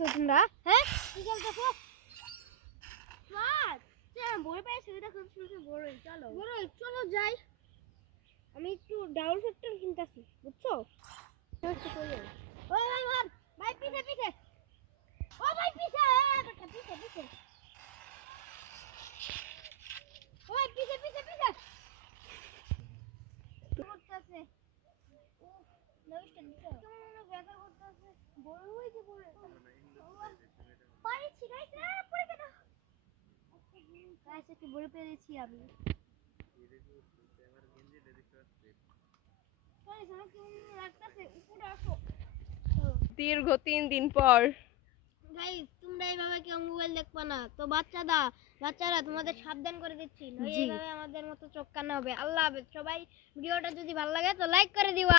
খেলতেছো তোমরা? হ্যাঁ কি খেলতেছো? বই পেয়েছি দেখো বড়ই চলো যাই। আমি একটু ডাবল ফ্যাক্টর কিনতেছি বুঝছো? ওই ভাই মার ভাই পিছে পিছে ও ভাই পিছে বেটা পিছে পিছে ওই পিছে পিছে পিছে করতেছে ও নষ্ট দিছো কেমন ব্যথা করতেছে বড় হইছে পড়ে পানি ছিড়াইছে পড়ে গেল গাইস একটু বড় পেয়েছি আমি দীর্ঘ 3 দিন পর গাইস তোমরা এইভাবে কেউ মোবাইল দেখবা না তো বাচ্চারা তোমাদের সাবধান করে দিচ্ছি নইলে এইভাবে আমাদের মতো চোখ কান্না হবে। আল্লাহ হাফেজ সবাই। ভিডিওটা যদি ভালো লাগে তো লাইক করে দিবা।